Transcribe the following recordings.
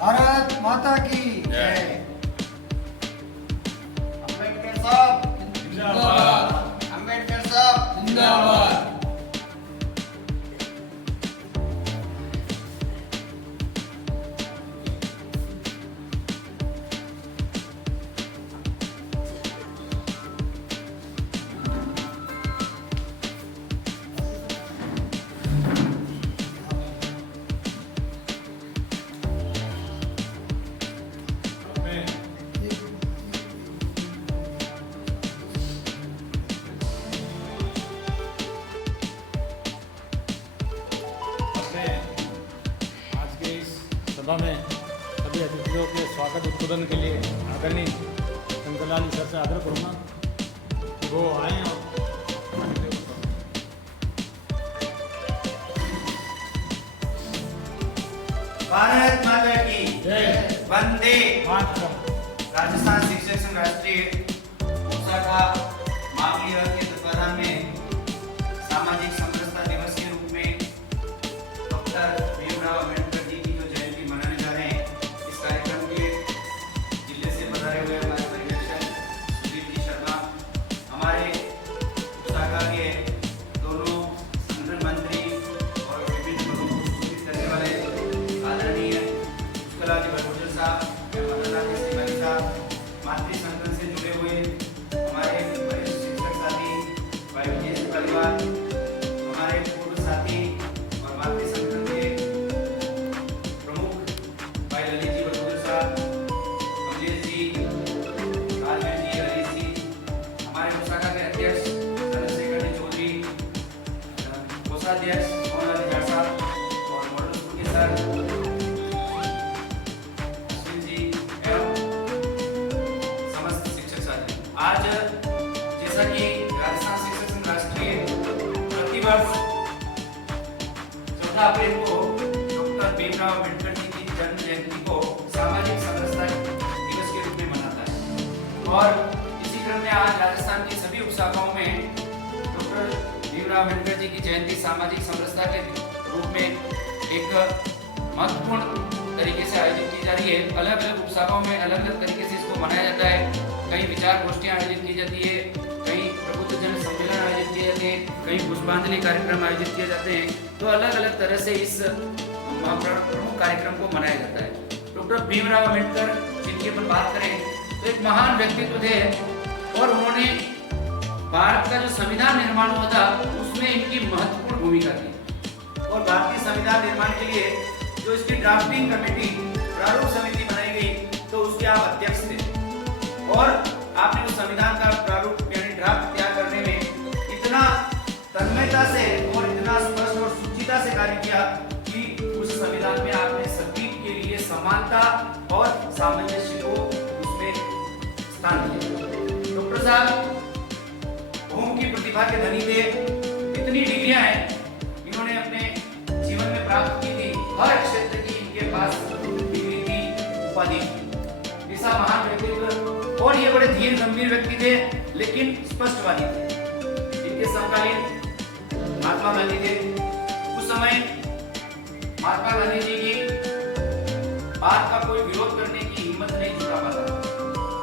भारत माता की जय। अम्बेडकर साहब जिंदाबाद। अम्बेडकर साहब जिंदाबाद। सभा में सभी अतिथियों के स्वागत उद्बोधन के लिए आदरणीय शंकरलाल जी सर से आग्रह करूँगा कि वो आएँ और भारत माता की जय। वंदे मातरम। राजस्थान शिक्षक संघ राष्ट्रीय शाखा मामली वर्ग के तत्वाधान में सामाजिक समरसता दिवस के रूप में डॉक्टर भीमराव अम्बेडकर जी की जो जयंती मनाने जा रहे हैं, इस कार्यक्रम के जिले से पधारे हुए हमारे पर्यवेक्षक सुदीप जी शर्मा, हमारे शाखा के दोनों संगठन मंत्री और विभिन्न पदों को सूचित करने वाले आदरणीय पुष्कला जी भटोजर साहब, मातृ संगठन से जुड़े हुए हमारे वरिष्ठ शिक्षक साथी भाई विजय परिवार, हमारे पूर्व साथी और मातृ संगठन के प्रमुख भाई ललित जी भटोजर साहब, कमलेश जी, राजवीर जी, हरीश जी, हमारे शाखा के अध्यक्ष चंद्रशेखर जी चौधरी, कोषाध्यक्ष मोहन लाल साहब और मॉडल स्कूल के सर आज जैसा कि राजस्थान शिक्षक संघ राष्ट्रीय प्रतिवर्ष 14 अप्रैल को डॉक्टर भीमराव अम्बेडकर जी की जन्म जयंती को सामाजिक समरसता दिवस के रूप में मनाता है और इसी क्रम में आज राजस्थान की सभी उपशाखाओं में डॉक्टर भीमराव अम्बेडकर जी की जयंती सामाजिक समरसता के रूप में एक महत्वपूर्ण तरीके से आयोजित की जा रही है। अलग अलग उपशाखाओं में अलग अलग तरीके से इसको मनाया जाता है। कई विचार गोष्ठियां आयोजित की जाती है, कई प्रबुद्ध जन सम्मेलन आयोजित किए जाते हैं, कई पुष्पांजलि कार्यक्रम आयोजित किए जाते हैं। तो अलग अलग तरह से इस प्रमुख कार्यक्रम को मनाया जाता है। डॉक्टर भीमराव अम्बेडकर जिनकी अपन बात करें तो एक महान व्यक्तित्व थे और उन्होंने भारत का जो संविधान निर्माण हुआ था उसमें इनकी महत्वपूर्ण भूमिका थी और भारतीय संविधान निर्माण के लिए जो इसकी ड्राफ्टिंग कमेटी प्रारूप समिति बनाई गई तो उसके आप अध्यक्ष थे और आपने उस संविधान का प्रारूप यानी ड्राफ्ट तैयार करने में इतना तन्मयता से और इतना स्पष्ट और सुचिता से कार्य किया कि उस संविधान में आपने सभी के लिए समानता और सामंजस्य को उसमें स्थान दिया। डॉक्टर साहब बहुमुखी प्रतिभा के धनी थे, इतनी डिग्रियां हैं इन्होंने अपने जीवन में प्राप्त की थी, हर क्षेत्र की इनके पास डिग्री थी, उपाधि थी। ऐसा महान व्यक्तित्व और ये बड़े धीर गंभीर व्यक्ति थे लेकिन स्पष्टवादी थे। इनके समकालीन महात्मा गांधी थे। उस समय महात्मा गांधी जी की बात का कोई विरोध करने की हिम्मत नहीं जुटा पाता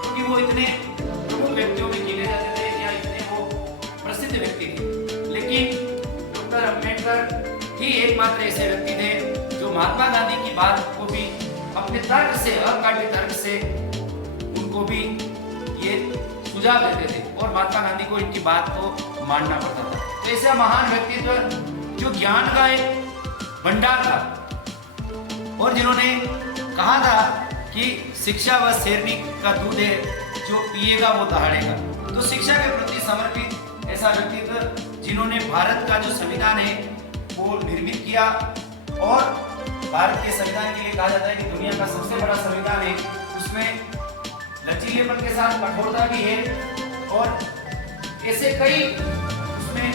क्योंकि वो इतने प्रमुख व्यक्तियों में गिने जाते थे या इतने वो प्रसिद्ध व्यक्ति थे। लेकिन डॉक्टर अम्बेडकर ही एकमात्र ऐसे व्यक्ति थे जो महात्मा गांधी की बात को भी अपने तर्क से, अकाट्य तर्क से उनको भी ये सुझाव देते थे और महात्मा गांधी को इनकी बात को मानना पड़ता था। तो ऐसा महान व्यक्तित्व जो ज्ञान का एक भंडार था और जिन्होंने कहा था कि शिक्षा व शेरनी का दूध है, जो पिएगा वो दहाड़ेगा। तो शिक्षा के प्रति समर्पित ऐसा व्यक्तित्व जिन्होंने भारत का जो संविधान है वो निर्मित किया और भारत के संविधान के लिए कहा जाता है कि दुनिया का सबसे बड़ा संविधान है। उसमें लचीलेपन के साथ कठोरता भी है और ऐसे कई उसमें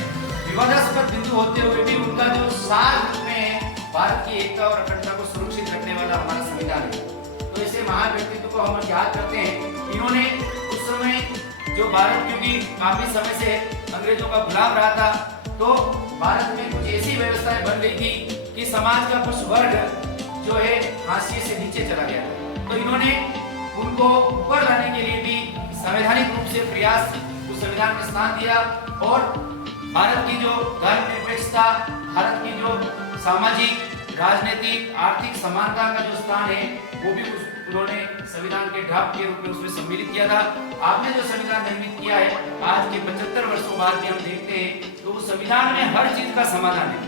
विवादास्पद बिंदु होते हुए भी उनका जो सार में भारत की एकता और अखंडता को सुरक्षित रखने वाला हमारा संविधान है। तो ऐसे महान व्यक्तित्व को हम याद करते हैं। इन्होंने उस समय जो भारत, क्योंकि काफी समय से अंग्रेजों का गुलाम रहा था, तो भारत में कुछ ऐसी व्यवस्थाएं बन गई थी कि समाज का कुछ वर्ग जो है हाशिए से नीचे चला गया। तो इन्होंने उनको ऊपर लाने के लिए भी संवैधानिक रूप से प्रयास उस संविधान में स्थान दिया और भारत की जो धर्मनिरपेक्षता, भारत की जो सामाजिक, राजनीतिक, आर्थिक समानता का जो स्थान है वो भी उन्होंने संविधान के ड्राफ्ट के रूप में उसमें सम्मिलित किया था। आपने जो संविधान निर्मित किया है आज के 75 वर्षों बाद भी हम देखते हैं तो उस संविधान में हर चीज का समाधान है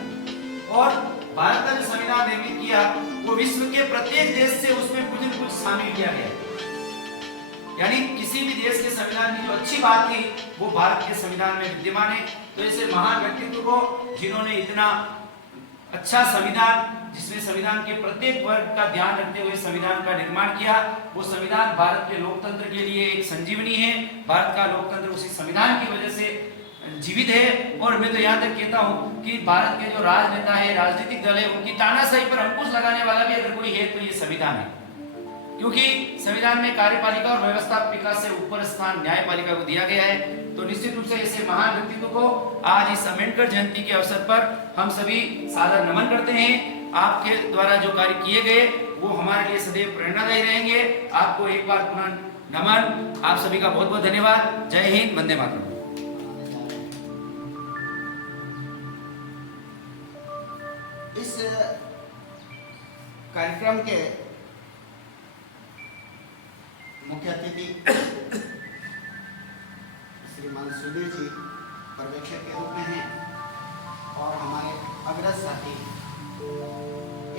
और भारत का जो संविधान निर्मित किया वो विश्व के प्रत्येक देश से उसमें कुछ न कुछ शामिल किया गया। यानी किसी भी देश के संविधान की जो अच्छी बात थी वो भारत के संविधान में विद्यमान है। तो ऐसे महान व्यक्तित्व को जिन्होंने इतना अच्छा संविधान, जिसमें संविधान के प्रत्येक वर्ग का ध्यान रखते हुए संविधान का निर्माण किया, वो संविधान भारत के लोकतंत्र के लिए एक संजीवनी है। भारत का लोकतंत्र उसी संविधान की वजह से जीवित है। और मैं तो यहाँ तक कहता हूँ कि भारत के जो राजनेता है, राजनीतिक दल है, उनकी तानाशाही पर अंकुश लगाने वाला भी अगर कोई है तो ये संविधान है, क्योंकि संविधान में कार्यपालिका और व्यवस्थापिका से ऊपर स्थान न्यायपालिका को दिया गया है। तो निश्चित रूप से ऐसे महान व्यक्तित्व को आज इस अम्बेडकर जयंती के अवसर पर हम सभी सादर नमन करते हैं। आपके द्वारा जो कार्य किए गए वो हमारे लिए सदैव प्रेरणादायी रहेंगे। आपको एक बार पुनः नमन। आप सभी का बहुत बहुत धन्यवाद। जय हिंद, वंदे मातरम। इस कार्यक्रम के मुख्य अतिथि श्रीमान सुधीर जी पर्यवेक्षक के रूप में हैं और हमारे अग्रज साथी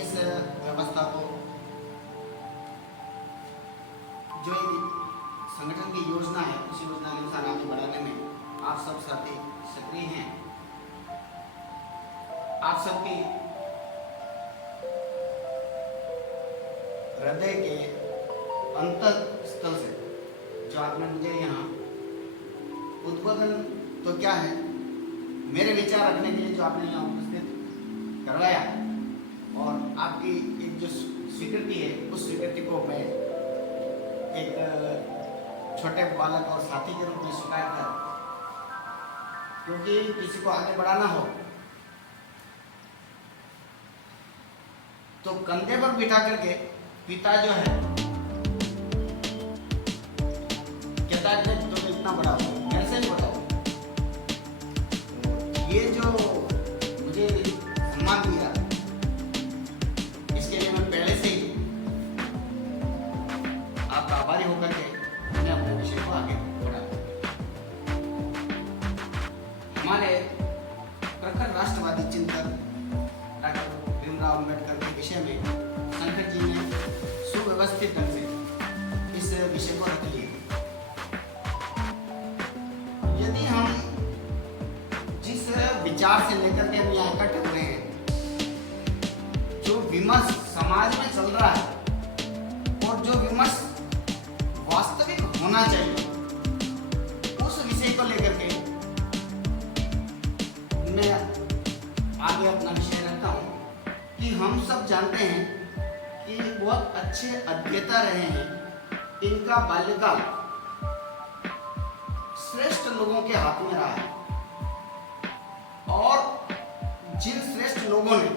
इस व्यवस्था को, जो संगठन की योजना है उस योजना के अनुसार आगे बढ़ाने में आप सब साथी सक्रिय हैं। आप सबकी हृदय के अंतर स्थल से जो आपने मुझे यहाँ उद्बोधन तो क्या है, मेरे विचार रखने के लिए जो आपने यहाँ उपस्थित करवाया और आपकी एक जो स्वीकृति है उस स्वीकृति को मैं एक छोटे बालक और साथी के रूप में स्वीकार कर, क्योंकि किसी को आगे बढ़ाना हो तो कंधे पर बिठा करके पिता जो है कहता है तो इतना बड़ा हो, मेरे से नहीं बड़ा हो। ये जो मुझे सम्मान दिया इसके लिए मैं पहले से ही आपका आभारी होकर के मैं अपने विषय को आगे बढ़ा। हमारे प्रखर राष्ट्रवादी चिंतक डॉक्टर भीमराव अम्बेडकर के विषय में संकट जी ने सुव्यवस्थित ढंग से इस विषय को रख लिया। यदि हम जिस विचार से लेकर के हम यहाँ इकट्ठे हुए हैं, जो विमर्श समाज में चल रहा है और जो विमर्श वास्तविक होना चाहिए, उस विषय को लेकर के मैं आगे अपना विषय रखता हूँ कि हम सब जानते हैं कि बहुत अच्छे अध्येता रहे हैं। इनका बाल्यकाल श्रेष्ठ लोगों के हाथ में रहा है और जिन श्रेष्ठ लोगों ने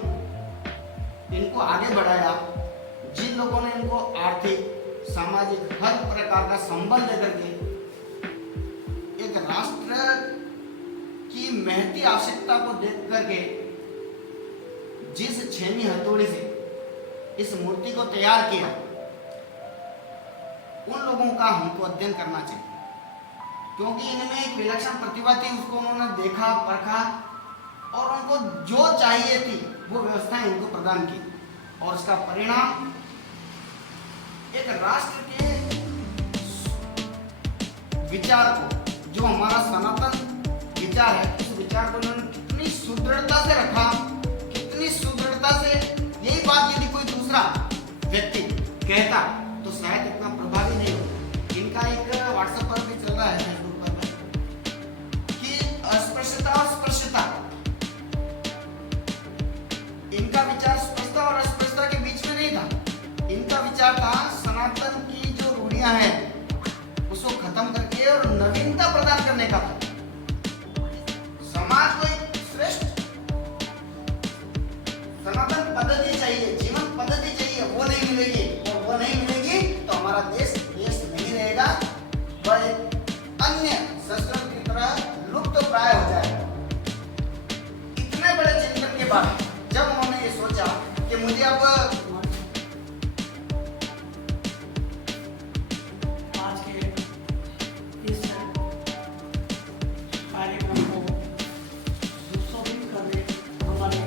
इनको आगे बढ़ाया, जिन लोगों ने इनको आर्थिक, सामाजिक हर प्रकार का संबल देकर के एक राष्ट्र की महती आवश्यकता को देख करके जिस छेनी हथौड़ी से इस मूर्ति को तैयार किया, उन लोगों का हमको अध्ययन करना चाहिए, क्योंकि इनमें एक विलक्षण प्रतिभा थी। उसको उन्होंने देखा, परखा और उनको जो चाहिए थी वो व्यवस्थाएं इनको प्रदान की और इसका परिणाम एक राष्ट्र के विचार को, जो हमारा सनातन विचार है, उस विचार को उन्होंने कितनी सुदृढ़ता से रखा, कितनी सुदृढ़ता से। यही बात यदि कोई दूसरा व्यक्ति कहता तो शायद इतना प्रभावी नहीं होता। इनका एक व्हाट्सएप पर भी चल रहा है, फेसबुक पर कि अस्पृश्यता और स्पृश्यता, इनका विचार स्पृश्यता और अस्पृश्यता के बीच में नहीं था। इनका विचार था सनातन की जो रूढ़ियां हैं उसको खत्म करके और नवीनता प्रदान करने का था। समाज को एक श्रेष्ठ सनातन पद्धति चाहिए, जीवन पद्धति चाहिए, मुझे अब आज के इस कार्यक्रम को सुशोभित करने हमारे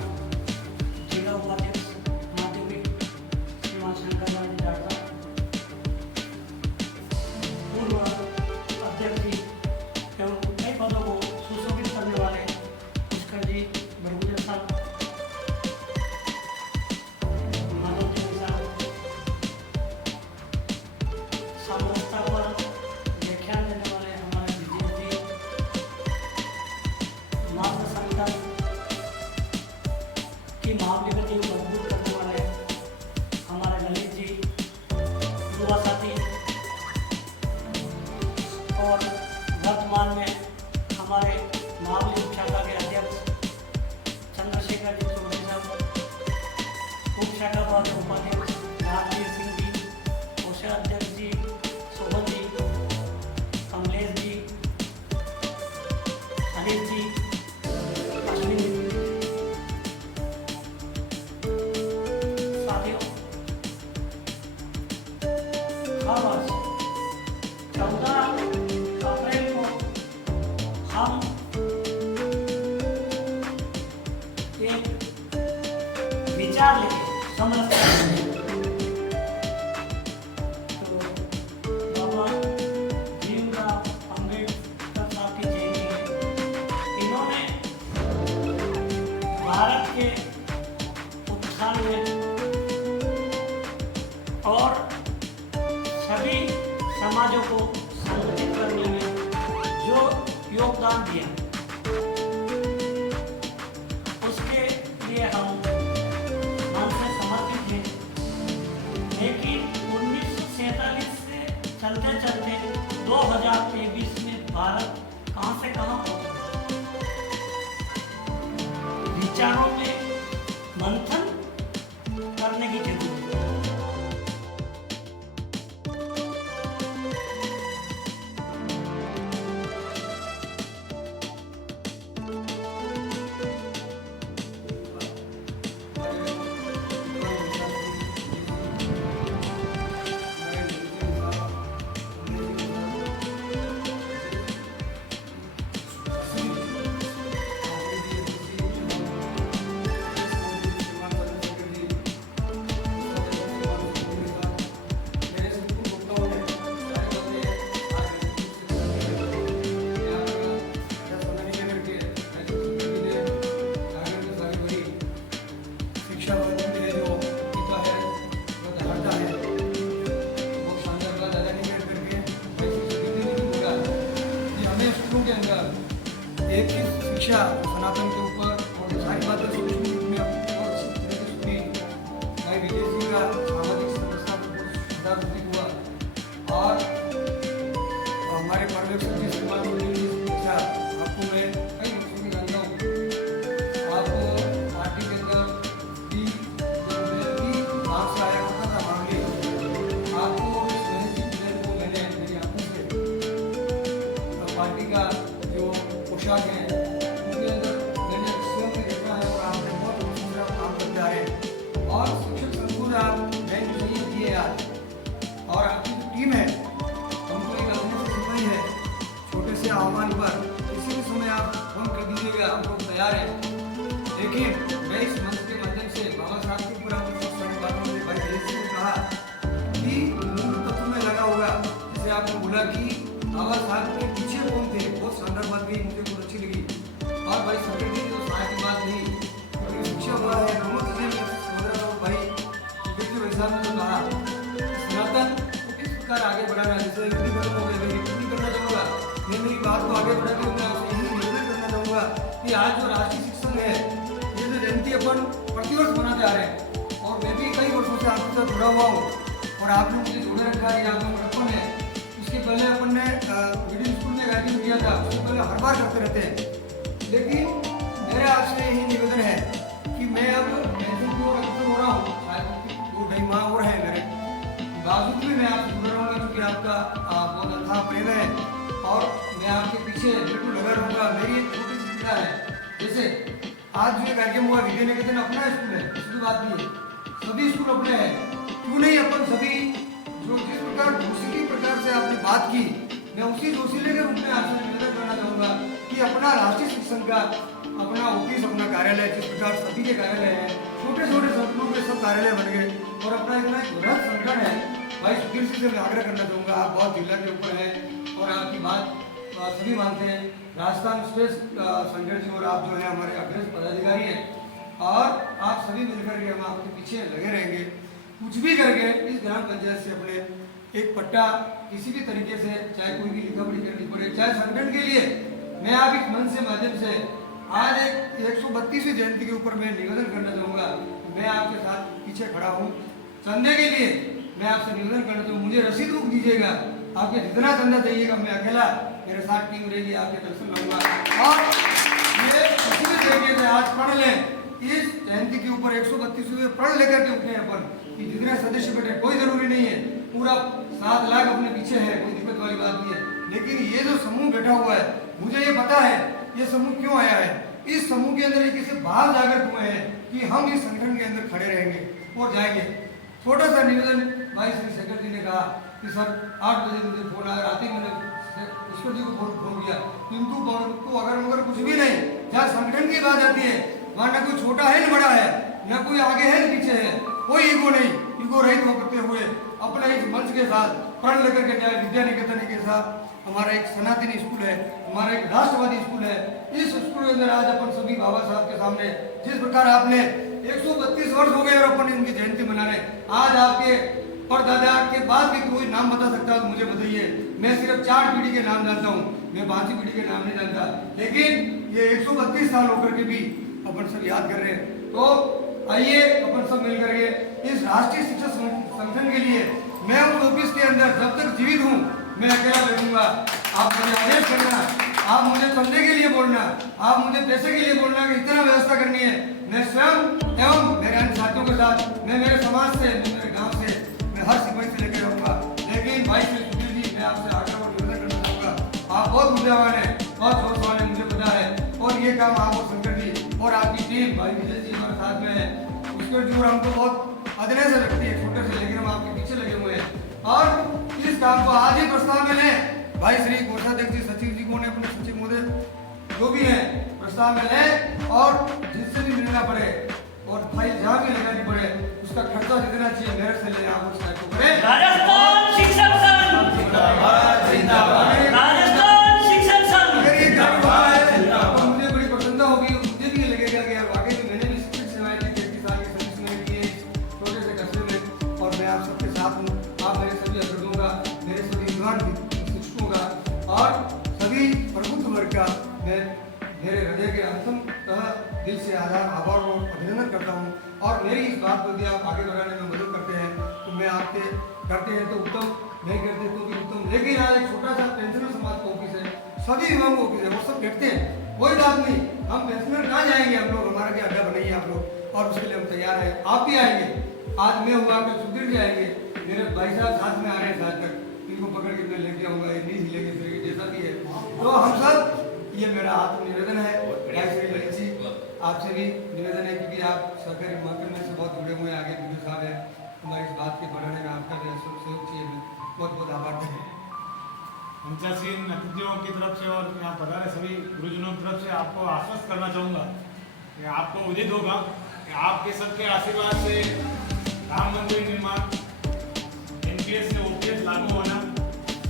जिला उपाध्यक्ष माध्यमिक श्रीमान शंकरलाल जाटवा, पूर्व अध्यक्ष जी एवं कई पदों को सुशोभित करने वाले पुष्कर जी, बड़गुजर साहब, माधव जी साहब, समरसता पर व्याख्यान देने वाले हमारे विजय जी, मात्र संगठन की मामले गति को मजबूत करने वाले हमारे ललित जी, युवा साथी, और वर्तमान में हमारे मामले उप शाखा के अध्यक्ष चंद्रशेखर जी चौधरी साहब, उप शाखा वाले उपाध्यक्ष राजवीर सिंह जी, कोषाध्यक्ष जी सोहन जी, कमलेश जी, अनिल जी, अश्विन जी। साथियों, अब 14 अप्रैल को हम एक विचार लेके समरसता तो बाबा भीमराव अम्बेडकर साहब की जयंती है। इन्होंने भारत के उत्थान में और सभी समाजों को संगठित करने में जो योगदान दिया, उसके लिए हम मन से समर्पित हैं। लेकिन 1947 से चलते चलते 2023 में भारत कहाँ से कहाँ पहुंचा। विचारों में मंथन करने की जरूरत है। के अंदर एक ही शिक्षा सनातन के ऊपर और सारी बातें सूक्ष्म रूप में और सुनी भाई विजय जी का सामाजिक समरसता पर सुधार हुआ और हमारे पर्यवेक्षक जी श्रीमान जी शिक्षा आपको मैं कई वर्षों में जानता हूँ। आप पार्टी के अंदर भी बाहर से आया करता था मामले आपको को मैंने मेरी आंखों से पार्टी का जो पोशाक है उनके अंदर मैंने स्वयं में देखा है और आपने बहुत दूसरा काम करते आ रहे हैं और शिक्षक संकुल आप बैंक चाहिए दिए यार और आपकी जो टीम है हमको एक अपने से सिपाही है छोटे से आह्वान पर किसी भी समय आप फोन कर दीजिएगा हम लोग तैयार हैं। लेकिन मैं इस मंच के माध्यम से बाबा साहब के ऊपर आपने बहुत सारी बातों में भाई जय ने कहा कि मूल तत्व में लगा हुआ जैसे आपने बोला कि बाबा साहब के पीछे कौन थे, बहुत शानदार बात भी मुझे बहुत अच्छी लगी। और भाई संकट जी तो सहाय की बात नहीं क्योंकि शिक्षा हुआ है दोनों चीजें मैं समझ रहा हूँ भाई क्योंकि वैसा ने तो कहा सनातन को किस प्रकार आगे बढ़ाना है। जैसे हिंदी खत्म हो गई मैं हिंदी करना चाहूँगा मैं मेरी बात को आगे बढ़ाते हुए मैं आपसे यही निवेदन करना चाहूँगा कि आज जो राष्ट्रीय शिक्षण है ये जो जयंती अपन प्रतिवर्ष मनाते आ रहे हैं और मैं भी कई वर्षों से आपके साथ जुड़ा हुआ हूँ और आपने मुझे जोड़े रखा है आपका बड़प्पन है। इसके पहले अपन ने मिडिल स्कूल में गाइडिंग किया था उसके पहले हर बार करते रहते हैं। लेकिन मेरा आपसे यही निवेदन है कि मैं अब महसूस हो रहा हूँ शायद 2-2.5 माह और है मेरे बावजूद भी मैं आपसे जुड़ रहूँगा क्योंकि आपका बहुत अच्छा प्रेम है और मैं आपके पीछे बिल्कुल लगा रहूँगा। मेरी एक छोटी सी सुविधा है जैसे आज जो कार्यक्रम हुआ विजय निकेतन अपना स्कूल है उसकी बात नहीं है सभी स्कूल अपने हैं, क्यों नहीं अपन सभी जो जिस प्रकार जोशी प्रकार से आपने बात की, मैं उसी जोशीले के रूप में आपसे निवेदन करना चाहूँगा कि अपना राष्ट्रीय शिक्षण का अपना ऑफिस, अपना कार्यालय, जिस प्रकार सभी के कार्यालय हैं, छोटे छोटे संगठनों के सब कार्यालय बन गए और अपना इतना एक बृहद संगठन है। भाई सुधीर सिंह से मैं आग्रह करना चाहूँगा, आप बहुत जिला के ऊपर हैं और आपकी बात सभी मानते हैं। राजस्थान स्पेस संगठन जी और आप जो है हमारे अग्रणी पदाधिकारी हैं और आप सभी मिलकर के हम आपके पीछे लगे रहेंगे। कुछ भी करके इस ग्राम पंचायत से अपने एक पट्टा किसी भी तरीके से, चाहे कोई भी लिखा पढ़ी करनी पड़े, चाहे संगठन के लिए, मैं आप इस मंच से माध्यम से आज एक 132वीं जयंती के ऊपर मैं निवेदन करना चाहूँगा। मैं आपके साथ पीछे खड़ा हूँ। चंदे के लिए मैं आपसे निवेदन करना चाहूँ, मुझे रसीद बुक दीजिएगा, आपके जितना चंदा चाहिएगा, मैं अकेला, मेरे साथ टीम रहेगी, आपके दर्शन लूँगा और ये किसी भी तरीके से आज पढ़ लें। इस जयंती के ऊपर 132वीं पढ़ लेकर के उठे अपन कि जितने सदस्य बैठे, कोई जरूरी नहीं है पूरा 7 लाख अपने पीछे है, कोई दिक्कत वाली बात नहीं है, लेकिन ये जो समूह बैठा हुआ है, मुझे ये पता है ये समूह क्यों आया है। इस समूह के अंदर एक ऐसे भाव जागृत हुए हैं कि हम इस संगठन के अंदर खड़े रहेंगे और जाएंगे। छोटा सा निवेदन, भाई श्री शेखर जी ने कहा कि सर 8 बजे मुझे फोन आया, रात ही मैंने ईश्वर जी को फोन किया, किंतु तो अगर मगर कुछ भी नहीं, जहाँ संगठन की बात आती है वहाँ न कोई छोटा है न बड़ा है, न कोई आगे है न पीछे है, कोई ईगो नहीं, ईगो रहित होते हुए अपने इस मंच के साथ पढ़ लेकर के जाए। विद्या निकेतन के साथ हमारा एक सनातनी स्कूल है, हमारा एक राष्ट्रवादी स्कूल है। इस स्कूल के अंदर आज अपन सभी बाबा साहब के सामने जिस प्रकार आपने 132 वर्ष हो गए और अपन इनकी जयंती मना रहे, आज आपके परदादा के बाद भी कोई नाम बता सकता है तो मुझे बताइए। मैं सिर्फ 4 पीढ़ी के नाम जानता हूँ, मैं 5वीं पीढ़ी के नाम नहीं जानता, लेकिन ये 132 साल होकर के भी अपन सब याद कर रहे हैं। तो आइए अपन सब मिलकर के इस राष्ट्रीय शिक्षा संगठन के लिए मैं उस ऑफिस के अंदर जब तक जीवित हूँ मैं अकेला बैठूंगा। आप मुझे आदेश करना, आप मुझे चंदे के लिए बोलना, आप मुझे पैसे के लिए बोलना कि इतना व्यवस्था करनी है। मैं स्वयं एवं मेरे अन्य साथियों के साथ, मैं मेरे समाज से, मेरे गांव से, मैं हर सिपाही से लेकर रहूंगा। लेकिन भाई श्री सुधीर जी, मैं आपसे आग्रह और निवेदन करना चाहूँगा, आप बहुत मूल्यवान है, बहुत सोच वाले, मुझे पता है, और ये काम आप और शंकर जी और आपकी टीम, भाई विजय जी हमारे साथ में है, उसके जो हमको बहुत अदने से लगती है, छोटे से, लेकिन हम आपके पीछे लगे हुए हैं और इस काम को आज ही प्रस्ताव में लें। भाई श्री कोषाध्यक्ष जी, सचिव जी को ने अपने सचिव महोदय जो भी है प्रस्ताव में लें और जिससे भी मिलना पड़े और फाइल जहाँ भी लगानी पड़े उसका खर्चा जितना चाहिए मेरे से ले, आप उसका करें। राजस्थान शिक्षक संघ जिंदाबाद, राजस्थान शिक्षक संघ अगर ये काम हुआ है तो मुझे बड़ी प्रसन्नता होगी, मुझे भी लगेगा कि यार वाकई में मैंने भी शिक्षक सेवाएं दी 33 साल की सर्विस में की है छोटे से कस्बे में, और मैं आप सबके साथ हूँ। आप मेरे सभी अग्रजों का, मेरे सभी विद्वान शिक्षकों का और सभी प्रबुद्ध वर्ग का मैं मेरे हृदय के अंततः दिल से आभार और अभिनंदन करता हूँ। और मेरी इस बात को यदि आप आगे बढ़ाने में मदद करते हैं तो मैं आपके करते हैं तो उत्तम, नहीं करते तो भी उत्तम। लेकिन आज एक छोटा सा पेंशनर समाज का ऑफिस है, सभी विभागों का ऑफिस है, वो सब बैठते हैं, कोई बात नहीं, हम पेंशनर कहाँ जाएंगे, हम लोग, हमारा क्या अड्डा बनाइए आप लोग, और उसके लिए हम तैयार हैं। आप भी आएंगे, आज मैं हुआ कल सुधीर जी आएंगे, मेरे भाई साहब साथ में आ रहे हैं, साथ तक इनको पकड़ के मैं लेके आऊँगा, नहीं हिलेंगे फिर जैसा भी है। तो हम सब, ये मेरा आप निवेदन है, ललित जी आपसे भी निवेदन है, क्योंकि आप सरकारी महकमे से बहुत जुड़े हुए हैं, आगे वीडियो साहब है, हमारी इस बात के बढ़ाने में आपका सहयोग चाहिए, मैं बहुत बहुत आभार दूँ। मंचासीन अतिथियों की तरफ से और यहाँ पधारे सभी गुरुजनों की तरफ से आपको आश्वस्त करना चाहूँगा कि आपको उदित होगा कि आपके सबके आशीर्वाद से राम मंदिर निर्माण, NPS से OPS लागू होना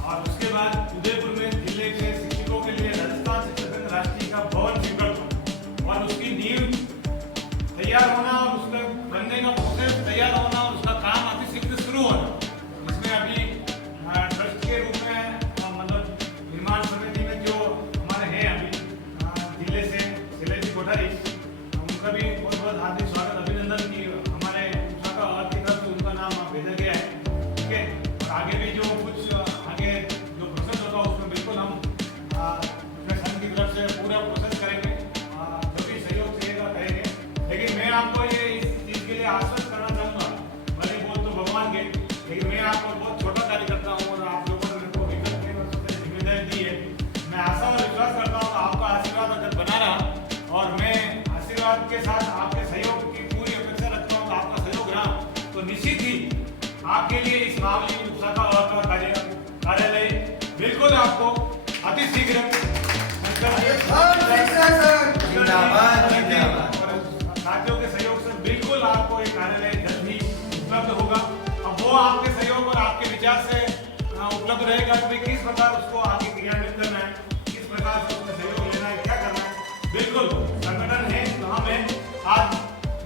और उसके बाद उदयपुर में जिले के शिक्षकों के लिए राजस्थान शिक्षक संघ राष्ट्रीय का भवन स्वीकृत होना और उसकी नींव तैयार होना और उसका बनने का प्रोसेस तैयार होना और उसका काम अतिशीघ्र शुरू होना। इसमें अभी ट्रस्ट के रूप में मतलब निर्माण समिति में जो हमारे हैं अभी जिले से शैलेश कोठारी, उनका भी बहुत बहुत हार्दिक स्वागत, अभिनंदन की हमारे शाखा की तरफ से उनका नाम भेजा गया है। ठीक है, और आगे भी जो प्रकार उसको आगे क्रियान्वित करना है, किस प्रकार से उसमें सहयोग लेना है, क्या करना है। बिल्कुल संगठन है तो हम हैं। आज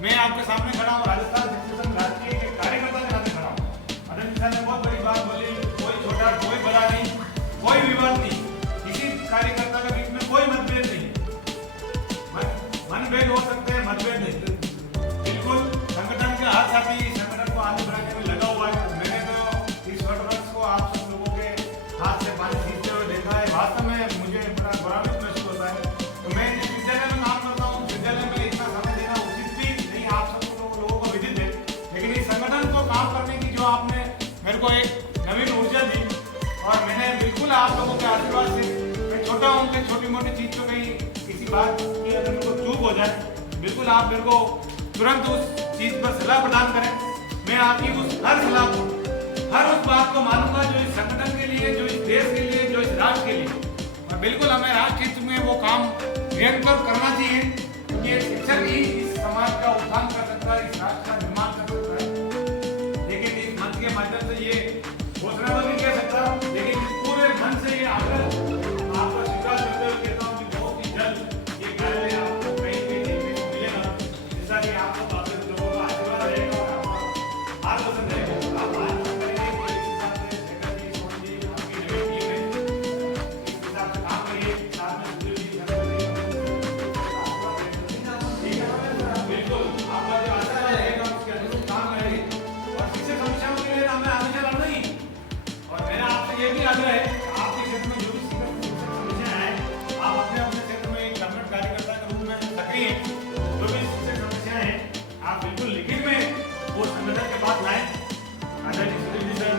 मैं आपके सामने खड़ा हूँ, राजस्थान शिक्षक संघ राष्ट्रीय के कार्यकर्ता के नाते खड़ा हूँ। अध्यक्ष साहब ने बहुत बड़ी बात बोली, कोई छोटा कोई बड़ा नहीं, कोई विवाद नहीं, किसी कार्यकर्ता के बीच में कोई मतभेद नहीं। मनभेद हो सकते हैं, मतभेद नहीं। बिल्कुल संगठन के हर साथी संगठन को आगे बढ़ाने में लगा हुआ है। मैंने तो इस वर्ष को आप सब लोगों के हाथ से पानी खींचते हुए देखा है। वास्तव में मुझे बड़ा गौरवान्वित महसूस होता है। तो मैं जिस विद्यालय में काम करता हूँ, विद्यालय में इतना समय देना उचित भी नहीं, आप सब लोगों को विदित है। लेकिन इस संगठन को काम करने की जो आपने मेरे को एक नवीन ऊर्जा दी, और मैंने बिल्कुल आप लोगों के आशीर्वाद से, मैं छोटा हूँ कि छोटी मोटी चीज तो कहीं किसी बात की अगर मेरे को चूक हो जाए, बिल्कुल आप मेरे को तुरंत उस चीज पर सलाह प्रदान करें। मैं आपकी उस हर सलाह को, हर उस बात को मानूंगा जो इस संगठन के लिए, जो इस देश के लिए, जो इस राष्ट्र के लिए। और बिल्कुल हमें राष्ट्र हित में वो काम निरंतर करना चाहिए, क्योंकि एक शिक्षक ही इस समाज का उत्थान कर सकता है, इस राष्ट्र का निर्माण कर सकता है। लेकिन इस मंच के माध्यम से ये घोषणा तो नहीं कह सकता, लेकिन पूरे मन से ये आग्रह आपको स्वीकार करते हुए कहता हूँ कि बहुत ही जल्द ये कार्यालय आपको कहीं भी देखने को मिलेगा। जैसा कि आपको बाकी लोगों का आशीर्वाद रहेगा और आपका मार्गदर्शन रहेगा। आप आशीर्वाद करेंगे कि इस हिसाब से शेखर जी, सोहन जी, आपकी नवीन टीम है, इस हिसाब से काम करिए, साथ में सुधीर जी, शंकर जी, ठीक है? बिल्कुल आपका जो आशीर्वाद रहेगा उसके अनुरूप काम करेंगे। और शिक्षक समस्याओं के लिए हमें हमेशा लड़ना ही। और मेरा आपसे ये भी आग्रह है कि आपके क्षेत्र में जो भी शिक्षक समस्याएं हैं, आप अपने अपने क्षेत्र में एक गवर्नमेंट कार्यकर्ता के रूप में सक्रिय हैं। जो भी शिक्षक समस्याएं हैं, आप बिल्कुल लिखित में वो संगठन के पास लाएं। आचार्य जी, सुधीर जी सर,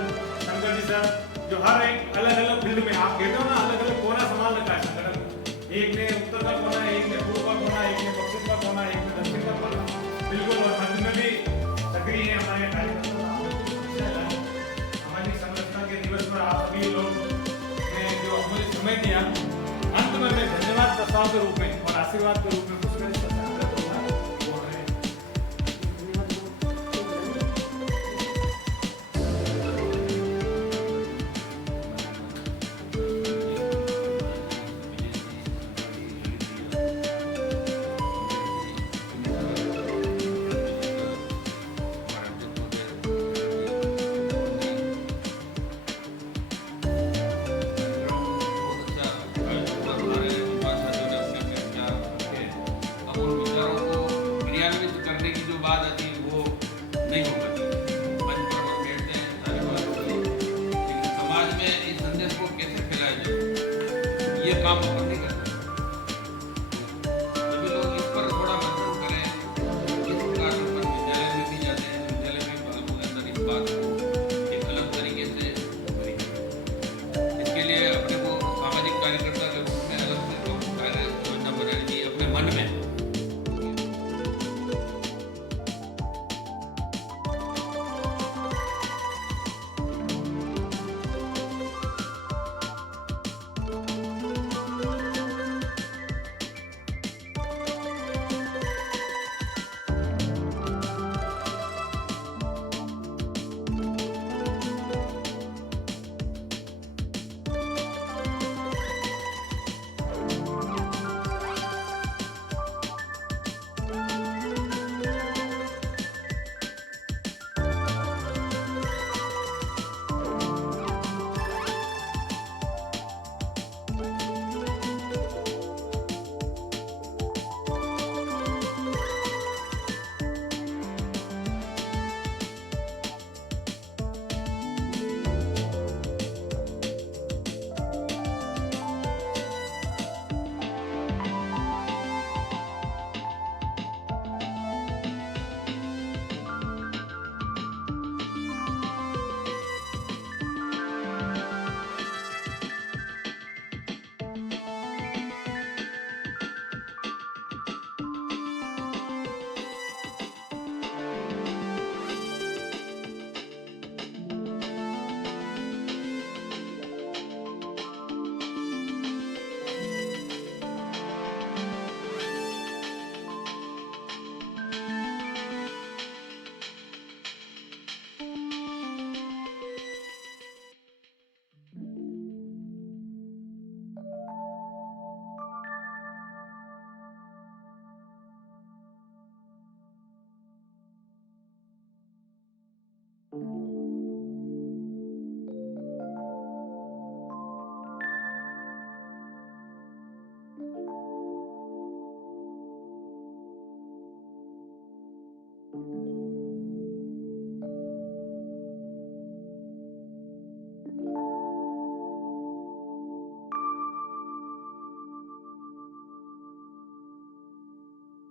शंकर जी सर, जो हर एक अलग अलग फील्ड में आप कहते हो ना, अलग अलग कोना संभाल रखा है संगठन। एक ने उत्तर का कोना, एक ने पूर्व का कोना, एक ने पश्चिम का कोना, एक ने दक्षिण का कोना। बिल्कुल, और मध्य में भी सक्रिय है हमारे कार्यकर्ता। सामाजिक संरचना के दिवस पर आप सभी लोग ने जो मुझे समय दिया, अंत में मैं धन्यवाद प्रस्ताव के रूप में और आशीर्वाद के रूप में कुछ मेरे साथ आग्रह करूंगा, वो है बहुत अच्छा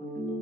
है।